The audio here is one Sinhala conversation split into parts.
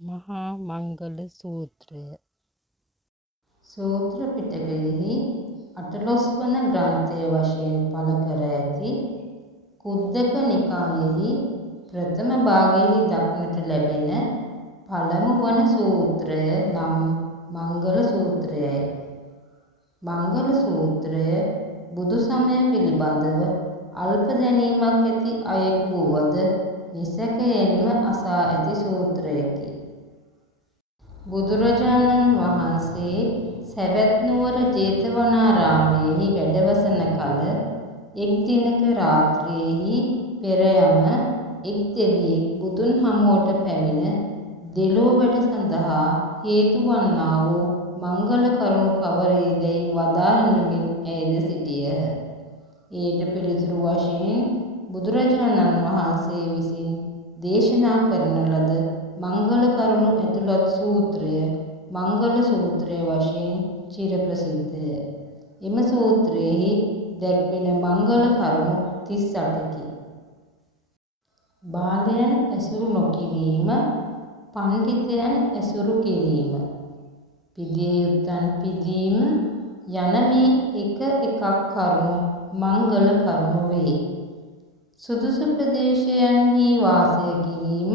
මහා මංගල සූත්‍රය සූත්‍ර පිටකයෙහි 18 වන ග්‍රන්ථය වශයෙන් පළ කර ඇති කුද්දක නිකායෙහි ප්‍රථම භාගයෙහි දක්නට ලැබෙන පළමු වන සූත්‍රය නම් මංගල සූත්‍රයයි. මංගල සූත්‍රය බුදු සමය පිළිබඳව අල්ප දැනීමක් ඇති අයෙකු වුවද නිසැකයෙන්ම අසා ඇති සූත්‍රයකි. බුදුරජාණන් වහන්සේ සැවැත් නුවර ජේතවනාරාමයෙහි වැඩවසන කල එක් දිනක රාත්‍රියෙහි පෙර යම එක් දෙවියෙක් බුදුන් හමුවට පැමිණ දෙලොව වැඩ සඳහා හේතු වන්නා වූ මංගල කරුණු කවරේදැයි වදාරනමින් ඇයද සිටියහ. එයට පිළිතුරු වශයෙන් බුදුරජාණන් වහන්සේ විසින් දේශනා කරන ලද මංගල කරුණු ඇතුළත් සූත්‍රය මංගල සූත්‍රය වශයෙන් චිර ප්‍රසිද්ධය. එම සූත්‍රයෙහි දැක්වෙන මංගල කරුණු 38කි. බාලයන් ඇසුරු නොකිරීම, පණ්ඩිතයන් ඇසුරු කිරීම, පිදිය යුත්තන් පිදීම යන මේ එක එකක් කරුණු මංගල කරුණු වේ. සුදුසු ප්‍රදේශයන්හි වාසය කිරීම,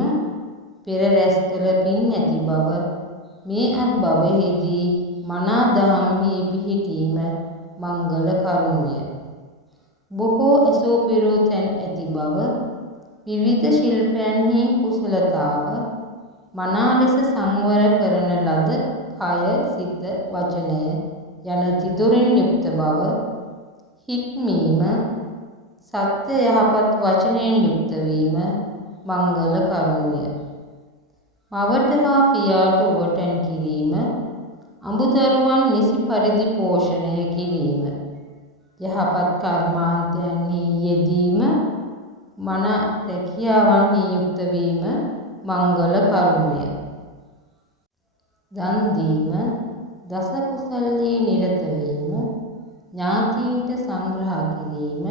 පෙර රැස් කළ පින් ඇති බව, මේ අත්භවයේදී මනා දහම්හි පිහිටීම මංගල කරුණුය. බොහෝ ඇසූ පිරූ තැන් ඇති බව, විවිධ ශිල්පයන්හි කුසලතාව, මනා ලෙස සංවර කරන ලද කය, සිත, වචනය යන තිදොරින් යුක්ත බව, හික්මීම, සත්‍ය යහපත් වචනයෙන් යුක්ත වීම මංගල කරුණුය. මවට හා පියාට උවටන් කිරීම, අඹදරුවන් නිසි පරිදි පෝෂණය කිරීම, යහපත් කර්මාන්තයන්හි යෙදීම, මන රැකියාවන්හි යුක්ත වීම මංගල කරුණුය. දන් දීම, දස කුසල්හි නිරත වීම, ඥාතීන්ට සංග්‍රහ කිරීම,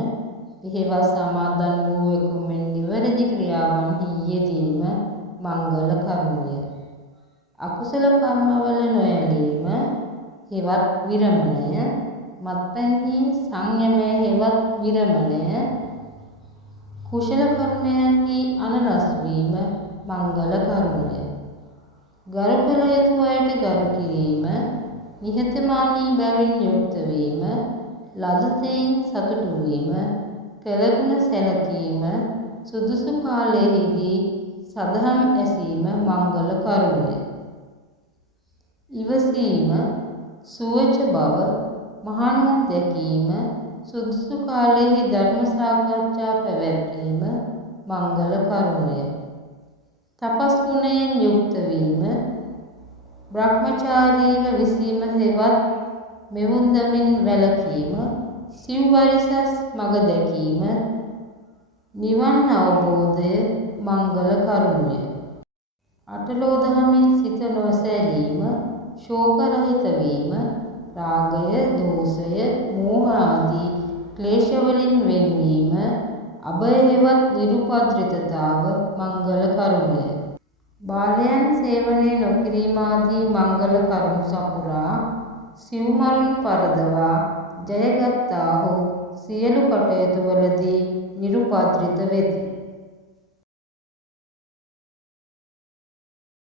පිහෙවස් සමාදන් වූවෙකු මෙන් නිවැරදි ක්‍රියාවන්හි යෙදීම මංගල කරුණුය. අකුසල කර්මවල නොඇලීම, හෙවත් විරමණය, මත්පැන්හි සංයමය හෙවත් විරමණය, කුශල කර්මයන්හි අනරස් වීම මංගල කරුණුය. ගරු කළ යුතු අයට ගරු කිරීම, නිහතමානී බැවින් යුක්ත වීම, ලද දෙයින් සතුටු වීම, කළගුණ සැලකීම, සුදුසු කාලයෙහිදී සදහම් ඇසීම මංගල කරුණුය. ඉවසීම, සුවච බව, මහණුන් දැකීම, සුදුසු කාලයෙහි ධර්ම සාකච්ඡා පැවැත්වීම මංගල කරුණුය. තපස් ගුණයෙන් යුක්ත වීම, බ්‍රහ්මචාරීව විසීම හෙවත් මෙවුන් දමින් වැළකීම, සිව්වරිසස් මඟ දැකීම, නිවන් අවබෝධය මංගල කරුණුය. අටලෝ දහමින් සිත නොසැලීම, ශෝක රහිත වීම, රාගය, දෝෂය, මෝහ ආදී ක්ලේශවලින් වෙන්වීම, අභය හෙවත් නිරුපද්‍රිතතාව මංගල කරුණුය. බාලයන් සේවනය නොකිරීම ආදී මංගල කරුණු සපුරා සිව්මරුන් පරදවා ජයගත්තාහු සියලු කටයුතු වලදී නිරුපද්‍රිත වෙති.